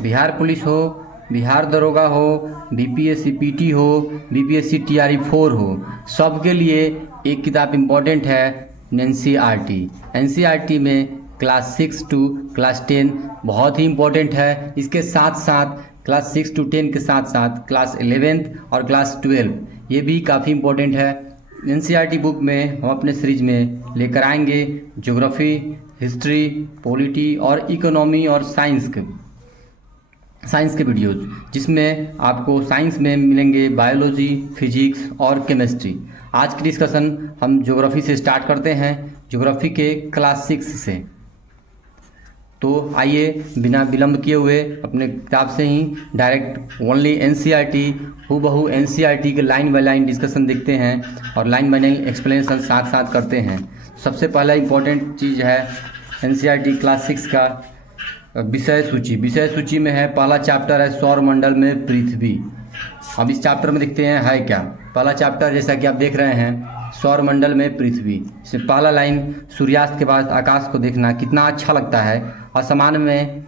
Bihar police हो, बिहार दरोगा हो, बीपीएससी पीटी हो, बीपीएससी टीआरई 4 हो, सबके लिए एक किताब इम्पॉर्टेंट है, एनसीईआरटी। एनसीईआरटी में क्लास 6 टू क्लास 10 बहुत ही इम्पोर्टेंट है। इसके साथ साथ क्लास 6 टू 10 के साथ साथ क्लास 11th और क्लास 12 ये भी काफ़ी इम्पोर्टेंट है। एनसीईआरटी बुक में हम अपने सीरीज में लेकर आएंगे ज्योग्राफी, हिस्ट्री, पॉलिटी और इकोनॉमी और साइंस के वीडियोज़, जिसमें आपको साइंस में मिलेंगे बायोलॉजी, फिजिक्स और केमिस्ट्री। आज की डिस्कशन हम ज्योग्राफी से स्टार्ट करते हैं, ज्योग्राफी के क्लास 6 से। तो आइए बिना विलंब किए हुए अपने किताब से ही डायरेक्ट ओनली एनसीईआरटी हूबहू एनसीईआरटी के लाइन बाय लाइन डिस्कशन देखते हैं और लाइन बाय लाइन एक्सप्लेनेशन साथ साथ करते हैं। सबसे पहला इम्पोर्टेंट चीज़ है एनसीईआरटी क्लास 6 का विषय सूची। विषय सूची में है पहला चैप्टर है सौर मंडल में पृथ्वी। अब इस चैप्टर में देखते हैं है क्या। पहला चैप्टर जैसा कि आप देख रहे हैं सौर मंडल में पृथ्वी। इससे पहला लाइन सूर्यास्त के बाद आकाश को देखना कितना अच्छा लगता है। आसमान में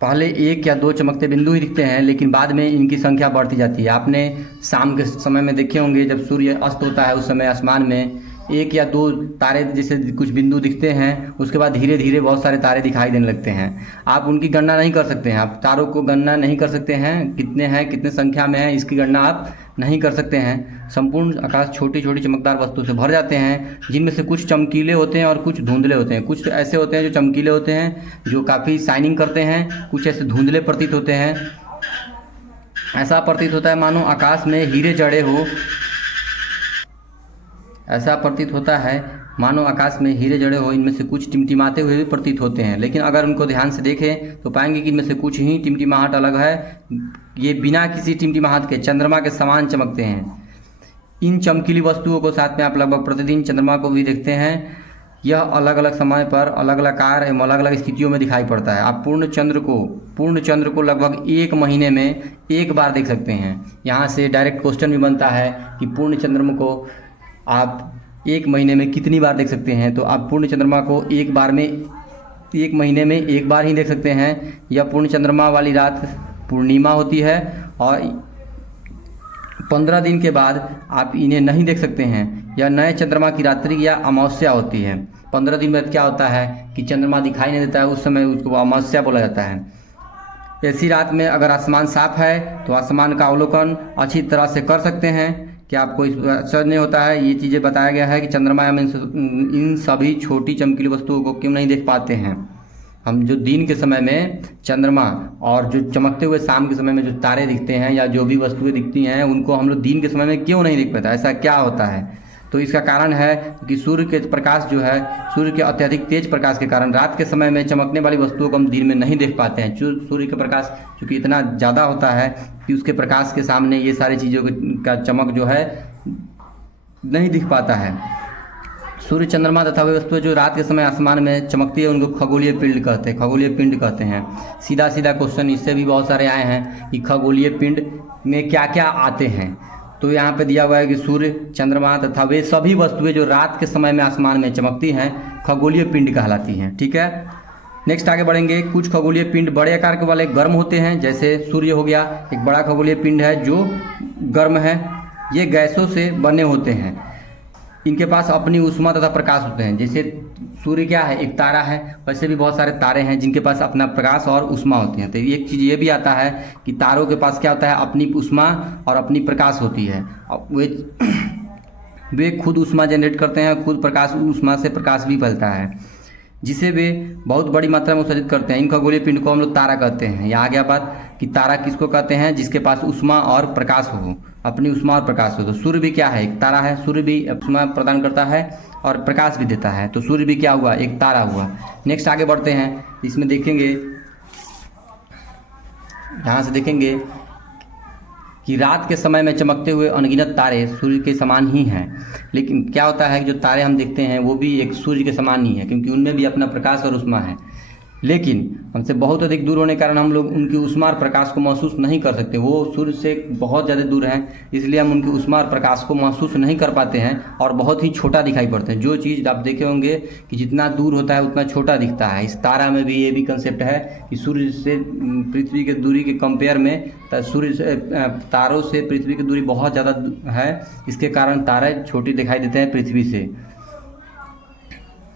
पहले एक या दो चमकते बिंदु ही दिखते हैं, लेकिन बाद में इनकी संख्या बढ़ती जाती है। आपने शाम के समय में देखे होंगे जब सूर्य अस्त होता है उस समय आसमान में एक या दो तारे जैसे कुछ बिंदु दिखते हैं, उसके बाद धीरे धीरे बहुत सारे तारे दिखाई देने लगते हैं। आप उनकी गणना नहीं कर सकते हैं, आप तारों को गणना नहीं कर सकते हैं, कितने हैं कितने संख्या में हैं इसकी गणना आप नहीं कर सकते हैं। संपूर्ण आकाश छोटी छोटी चमकदार वस्तु से भर जाते हैं, जिनमें से कुछ चमकीले होते हैं और कुछ धुंधले होते हैं। कुछ ऐसे होते हैं जो चमकीले होते हैं, जो काफ़ी शाइनिंग करते हैं, कुछ ऐसे धुंधले प्रतीत होते हैं। ऐसा प्रतीत होता है मानो आकाश में हीरे जड़े हो, ऐसा प्रतीत होता है मानो आकाश में हीरे जड़े हो। इनमें से कुछ टिमटिमाते हुए भी प्रतीत होते हैं, लेकिन अगर उनको ध्यान से देखें तो पाएंगे कि इनमें से कुछ ही टिमटिमाहट अलग है। ये बिना किसी टिमटिमाहट के चंद्रमा के समान चमकते हैं। इन चमकीली वस्तुओं को साथ में आप लगभग प्रतिदिन चंद्रमा को भी देखते हैं। यह अलग अलग समय पर अलग अलग आकार एवं अलग अलग स्थितियों में दिखाई पड़ता है। आप पूर्ण चंद्र को लगभग 1 महीने में एक बार देख सकते हैं। यहाँ से डायरेक्ट क्वेश्चन भी बनता है कि पूर्ण चंद्रमा को आप 1 महीने में कितनी बार देख सकते हैं। तो आप पूर्ण चंद्रमा को एक महीने में एक बार ही देख सकते हैं। यह पूर्ण चंद्रमा वाली रात पूर्णिमा होती है और 15 दिन के बाद आप इन्हें नहीं देख सकते हैं। यह नए चंद्रमा की रात्रि या अमावस्या होती है। 15 दिन बाद क्या होता है कि चंद्रमा दिखाई नहीं देता है, उस समय उसको अमावस्या बोला जाता है। ऐसी रात में अगर आसमान साफ है तो आसमान का अवलोकन अच्छी तरह से कर सकते हैं। क्या आपको इस आश्चर्य नहीं होता है। ये चीज़ें बताया गया है कि चंद्रमा में इन सभी छोटी चमकीली वस्तुओं को क्यों नहीं देख पाते हैं। हम जो दिन के समय में चंद्रमा और जो चमकते हुए शाम के समय में जो तारे दिखते हैं या जो भी वस्तुएं दिखती हैं उनको हम लोग दिन के समय में क्यों नहीं देख पाते, ऐसा क्या होता है। तो इसका कारण है कि सूर्य के प्रकाश जो है, सूर्य के अत्यधिक तेज प्रकाश के कारण रात के समय में चमकने वाली वस्तुओं को हम दिन में नहीं देख पाते हैं। सूर्य का प्रकाश चूँकि इतना ज़्यादा होता है कि उसके प्रकाश के सामने ये सारी चीज़ों का चमक जो है नहीं दिख पाता है। सूर्य, चंद्रमा तथा वे वस्तुएं जो रात के समय आसमान में चमकती है उनको खगोलीय पिंड कहते हैं। सीधा सीधा क्वेश्चन इससे भी बहुत सारे आए हैं कि खगोलीय पिंड में क्या क्या आते हैं। तो यहाँ पे दिया हुआ है कि सूर्य, चंद्रमा तथा वे सभी वस्तुएं जो रात के समय में आसमान में चमकती हैं खगोलीय पिंड कहलाती हैं। ठीक है, नेक्स्ट आगे बढ़ेंगे। कुछ खगोलीय पिंड बड़े आकार के वाले गर्म होते हैं, जैसे सूर्य हो गया एक बड़ा खगोलीय पिंड है जो गर्म है। ये गैसों से बने होते हैं, इनके पास अपनी ऊष्मा तथा प्रकाश होते हैं। जैसे सूर्य क्या है, एक तारा है, वैसे भी बहुत सारे तारे हैं जिनके पास अपना प्रकाश और ऊष्मा होती है। तो एक चीज़ ये भी आता है कि तारों के पास क्या होता है, अपनी ऊष्मा और अपनी प्रकाश होती है। वे खुद ऊष्मा जनरेट करते हैं, खुद प्रकाश, ऊष्मा से प्रकाश भी फैलता है जिसे वे बहुत बड़ी मात्रा में उत्सर्जित करते हैं। इन खगोलीय पिंड को हम लोग तारा कहते हैं। यहाँ आ गया बात कि तारा किसको कहते हैं, जिसके पास ऊष्मा और प्रकाश हो, अपनी ऊष्मा और प्रकाश हो। तो सूर्य भी क्या है, एक तारा है। सूर्य भी ऊष्मा प्रदान करता है और प्रकाश भी देता है, तो सूर्य भी क्या हुआ, एक तारा हुआ। नेक्स्ट आगे बढ़ते हैं, इसमें देखेंगे, यहाँ से देखेंगे कि रात के समय में चमकते हुए अनगिनत तारे सूर्य के समान ही हैं। लेकिन क्या होता है कि जो तारे हम देखते हैं वो भी एक सूर्य के समान ही है, क्योंकि उनमें भी अपना प्रकाश और ऊष्मा है। लेकिन हमसे बहुत अधिक दूर होने के कारण हम लोग उनकी ऊष्मा और प्रकाश को महसूस नहीं कर सकते। वो सूर्य से बहुत ज़्यादा दूर हैं, इसलिए हम उनकी ऊष्मा और प्रकाश को महसूस नहीं कर पाते हैं और बहुत ही छोटा दिखाई पड़ते हैं। जो चीज़ आप देखे होंगे कि जितना दूर होता है उतना छोटा दिखता है। इस तारा में भी ये भी कंसेप्ट है कि सूर्य से पृथ्वी के दूरी के कंपेयर में सूर्य से तारों से पृथ्वी की दूरी बहुत ज़्यादा है, इसके कारण तारे छोटी दिखाई देते हैं पृथ्वी से।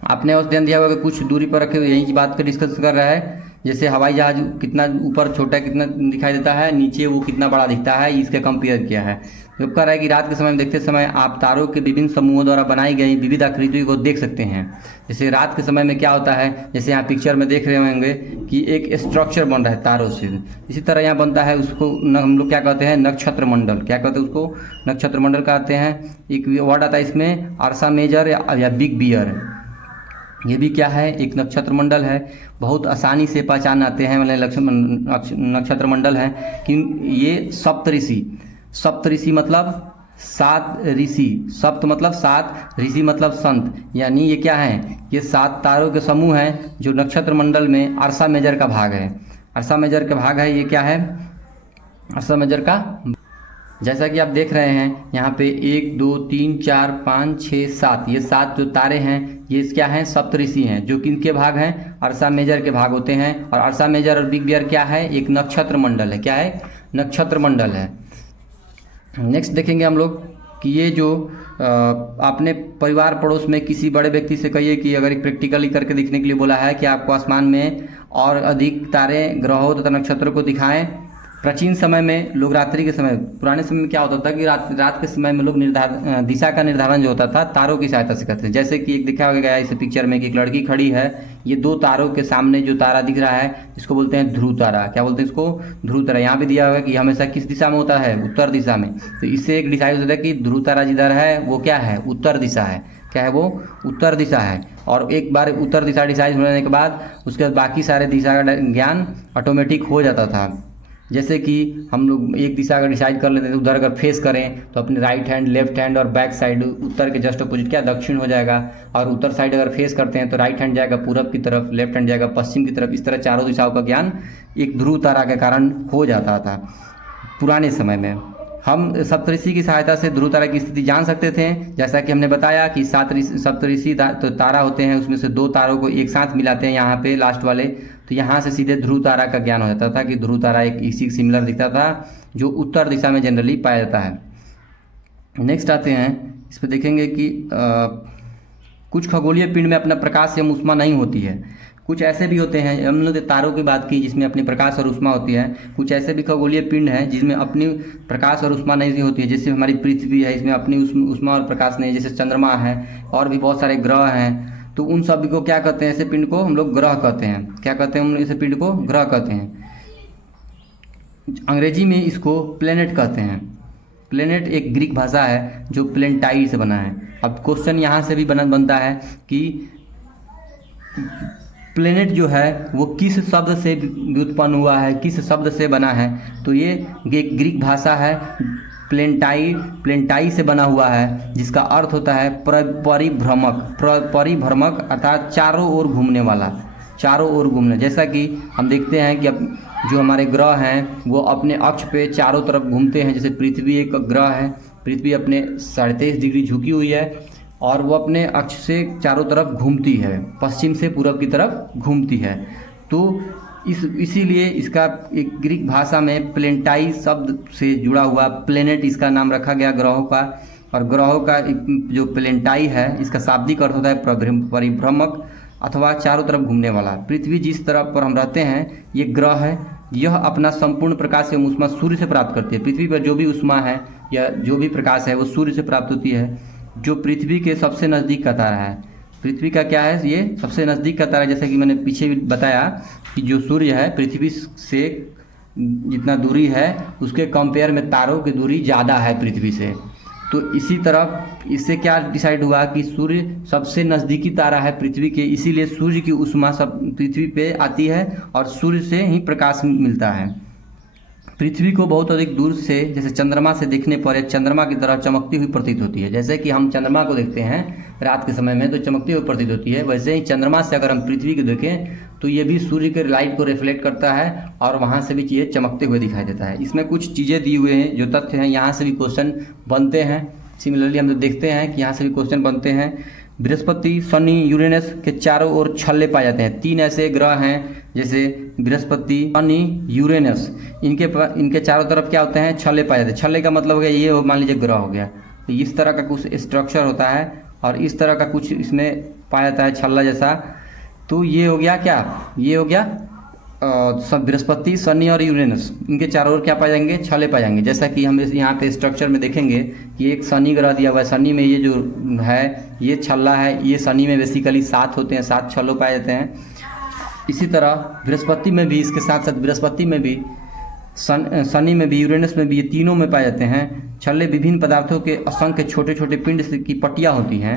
आपने उस ध्यान दिया होगा कि कुछ दूरी पर रखे हुए यही की बात पर डिस्कस कर रहा है, जैसे हवाई जहाज कितना ऊपर छोटा कितना दिखाई देता है, नीचे वो कितना बड़ा दिखता है, इसका कंपेयर किया है। जो कह रहा है कि रात के समय में देखते समय आप तारों के विभिन्न समूहों द्वारा बनाई गई विविध आकृतियों को देख सकते हैं। जैसे रात के समय में क्या होता है, जैसे यहाँ पिक्चर में देख रहे होंगे कि एक स्ट्रक्चर बन रहा है तारों से, इसी तरह यहाँ बनता है। उसको हम लोग क्या कहते हैं, नक्षत्र मंडल। क्या कहते हैं उसको, नक्षत्र मंडल कहते हैं। एक वर्ड आता है इसमें अर्सा मेजर या बिग बियर। ये भी क्या है, एक नक्षत्र मंडल है। बहुत आसानी से पहचान आते हैं मतलब नक्षत्र मंडल है कि ये सप्तऋषि मतलब 7 ऋषि, सप्त मतलब 7, ऋषि मतलब संत, यानी ये क्या है, ये 7 तारों के समूह हैं जो नक्षत्र मंडल में अर्सा मेजर का भाग है। अर्सा मेजर का भाग है, ये क्या है, अर्सा मेजर का। जैसा कि आप देख रहे हैं यहाँ पे 1 2 3 4 5 6 7, ये 7 जो तारे हैं ये क्या हैं, सप्तऋषि हैं, जो किनके भाग हैं, अर्सा मेजर के भाग होते हैं। और अर्सा मेजर और बिग बियर क्या है, एक नक्षत्र मंडल है। क्या है, नक्षत्र मंडल है। नेक्स्ट देखेंगे हम लोग कि ये जो आपने परिवार पड़ोस में किसी बड़े व्यक्ति से कहिए कि अगर एक प्रैक्टिकली करके दिखने के लिए बोला है कि आपको आसमान में और अधिक तारे, ग्रहों तथा नक्षत्रों को दिखाएं। प्राचीन समय में लोग रात्रि के समय, पुराने समय में क्या होता था कि रात के समय में लोग दिशा का निर्धारण जो होता था तारों की सहायता से करते थे। जैसे कि एक दिखा गया है इस पिक्चर में कि एक लड़की खड़ी है, ये 2 तारों के सामने जो तारा दिख रहा है इसको बोलते हैं ध्रुव तारा। क्या बोलते हैं इसको, ध्रुव तारा। यहाँ भी दिया हुआ है कि हमेशा किस दिशा में होता है, उत्तर दिशा में। तो इससे एक डिसाइड होता है कि ध्रुव तारा जिधर है वो क्या है, उत्तर दिशा है। क्या है वो, उत्तर दिशा है। और एक बार उत्तर दिशा डिसाइड होने के बाद उसके बाद बाकी सारे दिशा का ज्ञान ऑटोमेटिक हो जाता था। जैसे कि हम लोग एक दिशा अगर डिसाइड कर लेते हैं, उधर अगर फेस करें तो अपने राइट हैंड, लेफ्ट हैंड और बैक साइड उत्तर के जस्ट अपोजिट क्या, दक्षिण हो जाएगा। और उत्तर साइड अगर फेस करते हैं तो राइट हैंड जाएगा पूरब की तरफ, लेफ्ट हैंड जाएगा पश्चिम की तरफ। इस तरह चारों दिशाओं का ज्ञान एक ध्रुव तारा के कारण हो जाता था। पुराने समय में हम सप्तऋषि की सहायता से ध्रुव तारा की स्थिति जान सकते थे। जैसा कि हमने बताया कि 7 सप्तऋषि तो तारा होते हैं, उसमें से 2 तारों को एक साथ मिलाते हैं यहाँ पे लास्ट वाले, तो यहाँ से सीधे ध्रुव तारा का ज्ञान हो जाता था कि ध्रुव तारा एक इसी सिमिलर दिखता था जो उत्तर दिशा में जनरली पाया जाता है। नेक्स्ट आते हैं, इस पर देखेंगे कि कुछ खगोलीय पिंड में अपना प्रकाश या ऊष्मा नहीं होती है। कुछ ऐसे भी होते हैं, हम लोग तारों की बात की जिसमें अपनी प्रकाश और ऊष्मा होती है। कुछ ऐसे भी खगोलीय पिंड हैं जिसमें अपनी प्रकाश और ऊष्मा नहीं होती है, जैसे हमारी पृथ्वी है, इसमें अपनी ऊष्मा और प्रकाश नहीं है। जैसे चंद्रमा है और भी बहुत सारे ग्रह हैं, तो उन सभी को क्या कहते हैं, ऐसे पिंड को हम लोग ग्रह कहते हैं। क्या कहते हैं, हम ऐसे पिंड को ग्रह कहते हैं। अंग्रेजी में इसको प्लेनेट कहते हैं। प्लेनेट एक ग्रीक भाषा है जो प्लेनेटाई से बना है। अब क्वेश्चन यहाँ से भी बनता है कि प्लेनेट जो है वो किस शब्द से व्युत्पन्न हुआ है, किस शब्द से बना है। तो ये ग्रीक भाषा है, प्लेनेटाई से बना हुआ है, जिसका अर्थ होता है परिभ्रमक अर्थात चारों ओर घूमने वाला, चारों ओर घूमना। जैसा कि हम देखते हैं कि अब जो हमारे ग्रह हैं वो अपने अक्ष पे चारों तरफ घूमते हैं। जैसे पृथ्वी एक ग्रह है, पृथ्वी अपने 23.5 डिग्री झुकी हुई है और वो अपने अक्ष से चारों तरफ घूमती है, पश्चिम से पूरब की तरफ घूमती है। तो इसीलिए इसका एक ग्रीक भाषा में प्लेनेटाई शब्द से जुड़ा हुआ प्लेनेट इसका नाम रखा गया ग्रहों का। और ग्रहों का जो प्लेनेटाई है इसका शाब्दिक अर्थ होता है परिभ्रमक अथवा चारों तरफ घूमने वाला। पृथ्वी जिस तरफ पर हम रहते हैं ये ग्रह है, यह अपना संपूर्ण प्रकाश एवं ऊष्मा सूर्य से प्राप्त करती है। पृथ्वी पर जो भी ऊष्मा है या जो भी प्रकाश है वो सूर्य से प्राप्त होती है, जो पृथ्वी के सबसे नज़दीक का तारा है। पृथ्वी का क्या है, ये सबसे नज़दीक का तारा। जैसे कि मैंने पीछे भी बताया कि जो सूर्य है पृथ्वी से जितना दूरी है उसके कंपेयर में तारों की दूरी ज़्यादा है पृथ्वी से। तो इसी तरह इससे क्या डिसाइड हुआ कि सूर्य सबसे नज़दीकी तारा है पृथ्वी के, इसीलिए सूर्य की ऊष्मा सब पृथ्वी पे आती है और सूर्य से ही प्रकाश मिलता है। पृथ्वी को बहुत अधिक दूर से जैसे चंद्रमा से देखने पर एक चंद्रमा की तरह चमकती हुई प्रतीत होती है। जैसे कि हम चंद्रमा को देखते हैं रात के समय में तो चमकती हुई प्रतीत होती है, वैसे ही चंद्रमा से अगर हम पृथ्वी को देखें तो ये भी सूर्य के लाइट को रिफ्लेक्ट करता है और वहाँ से भी ये चमकते हुए दिखाई देता है। इसमें कुछ चीज़ें दी हुए हैं जो तथ्य हैं, यहाँ से भी क्वेश्चन बनते हैं। सिमिलरली हम देखते हैं कि यहाँ से भी क्वेश्चन बनते हैं। बृहस्पति, शनि, यूरेनस के चारों ओर छल्ले पाए जाते हैं। 3 ऐसे ग्रह हैं जैसे बृहस्पति, शनि, यूरेनस, इनके चारों तरफ क्या होते हैं, छल्ले पाए जाते हैं। छल्ले का मतलब हो गया ये मान लीजिए ग्रह हो गया, तो इस तरह का कुछ स्ट्रक्चर होता है और इस तरह का कुछ इसमें पाया जाता है छल्ला जैसा। तो ये हो गया क्या, ये हो गया बृहस्पति, शनि और यूरेनस, इनके चारों ओर क्या पाए जाएंगे, छल्ले पाए जाएंगे। जैसा कि हम यहाँ पे स्ट्रक्चर में देखेंगे कि एक शनि ग्रह दिया हुआ है, शनि में ये जो है ये छल्ला है, ये शनि में बेसिकली 7 होते हैं, 7 छल्लों पाए जाते हैं। इसी तरह बृहस्पति में भी, इसके साथ साथ बृहस्पति में भी, शनि में भी, यूरेनस में भी, ये तीनों में पाए जाते हैं छल्ले। विभिन्न पदार्थों के असंख्य छोटे छोटे पिंड की पट्टियाँ होती हैं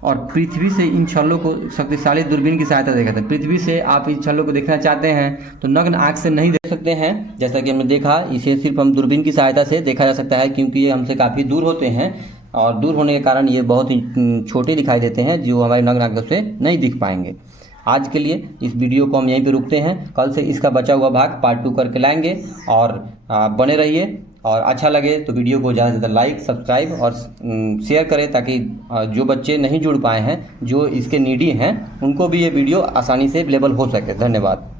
और पृथ्वी से इन छल्लों को शक्तिशाली दूरबीन की सहायता से देखते हैं। पृथ्वी से आप इन छल्लों को देखना चाहते हैं तो नग्न आँख से नहीं देख सकते हैं, जैसा कि हमने देखा, इसे सिर्फ हम दूरबीन की सहायता से देखा जा सकता है क्योंकि ये हमसे काफ़ी दूर होते हैं और दूर होने के कारण ये बहुत ही छोटे दिखाई देते हैं जो हमारी नग्न आँख से नहीं दिख पाएंगे। आज के लिए इस वीडियो को हम यहीं पे रुकते हैं, कल से इसका बचा हुआ भाग पार्ट 2 करके लाएंगे और बने रहिए। और अच्छा लगे तो वीडियो को ज़्यादा से ज़्यादा लाइक, सब्सक्राइब और शेयर करें ताकि जो बच्चे नहीं जुड़ पाए हैं, जो इसके नीडी हैं, उनको भी ये वीडियो आसानी से अवेलेबल हो सके। धन्यवाद।